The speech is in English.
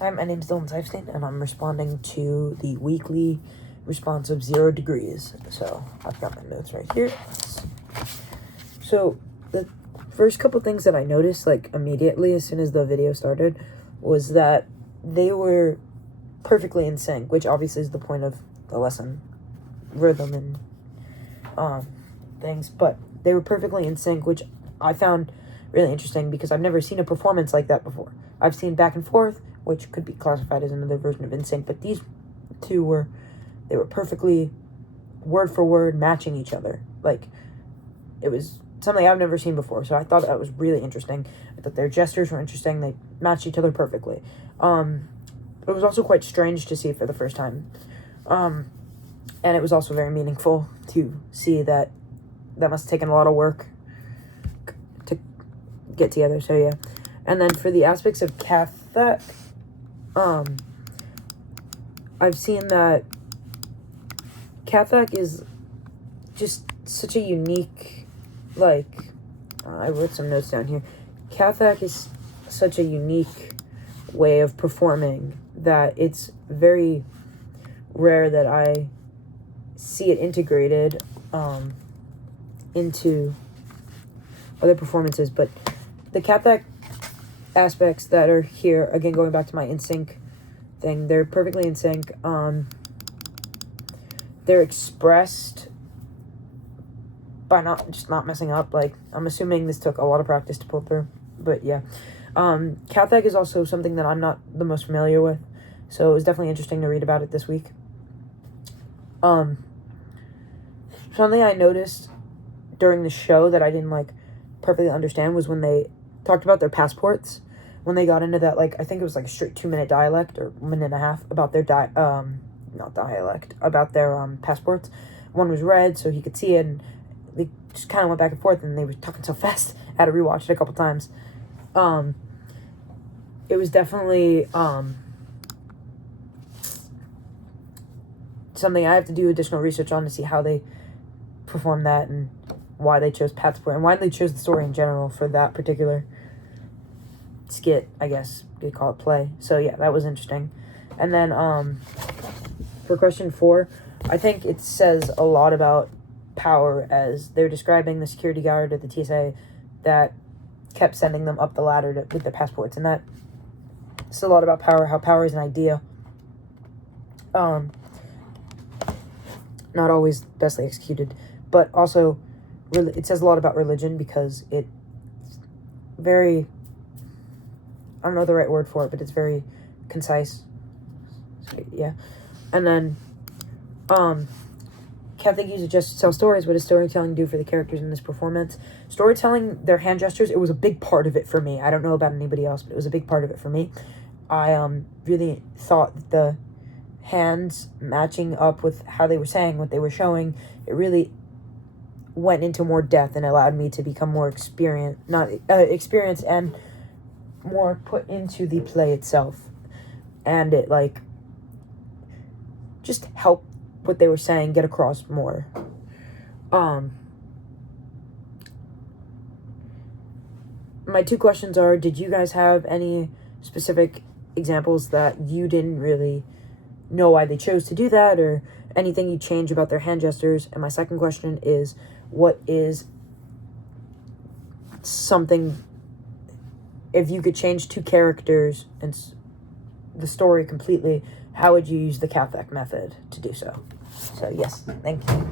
Hi, my name is Dylan Seifstein, and I'm responding to the weekly response of 0 degrees. So I've got my notes right here. So the first couple things that I noticed, like immediately as soon as the video started, was that they were perfectly in sync, which obviously is the point of the lesson, rhythm and things. But they were perfectly in sync, which I found really interesting because I've never seen a performance like that before. I've seen back and forth, which could be classified as another version of NSYNC, but these two were perfectly word for word matching each other. Like, it was something I've never seen before, so I thought that was really interesting. I thought their gestures were interesting. They matched each other perfectly. It was also quite strange to see for the first time. And it was also very meaningful to see that must have taken a lot of work to get together, so yeah. And then for the aspects of Kathak, I've seen that Kathak is just such a unique, like, I wrote some notes down here. Kathak is such a unique way of performing that it's very rare that I see it integrated into other performances. But the Kathak aspects that are here, again, going back to my NSYNC thing, they're perfectly in sync. They're expressed by not messing up. Like, I'm assuming this took a lot of practice to pull through, but yeah. Kathak is also something that I'm not the most familiar with, so it was definitely interesting to read about it this week. Something I noticed during the show that I didn't, like, perfectly understand was when they talked about their passports, when they got into that, like, I think it was, like, a straight 2-minute dialect, or 1.5 minute, about their about their, passports. One was red, so he could see it, and they just kind of went back and forth, and they were talking so fast, I had to rewatch it a couple times. It was definitely, something I have to do additional research on to see how they perform that, and why they chose passport, and why they chose the story in general for that particular skit, I guess you'd call it play. So yeah, that was interesting. And then for question 4, I think it says a lot about power, as they're describing the security guard at the TSA that kept sending them up the ladder with their passports, and that it's a lot about power, how power is an idea, not always bestly executed, but also it says a lot about religion, because it's very, I don't know the right word for it, but it's very concise. So, yeah. And then, Kathak used it just to tell stories. What does storytelling do for the characters in this performance? Storytelling, their hand gestures, it was a big part of it for me. I don't know about anybody else, but it was a big part of it for me. I really thought that the hands matching up with how they were saying, what they were showing, it really went into more depth and allowed me to become more experienced and more put into the play itself. And it, like, just helped what they were saying get across more. My 2 questions are, did you guys have any specific examples that you didn't really know why they chose to do that, or anything you change about their hand gestures? And my second question is, what is something, if you could change 2 characters and the story completely, how would you use the Kathak method to do so? So yes, thank you.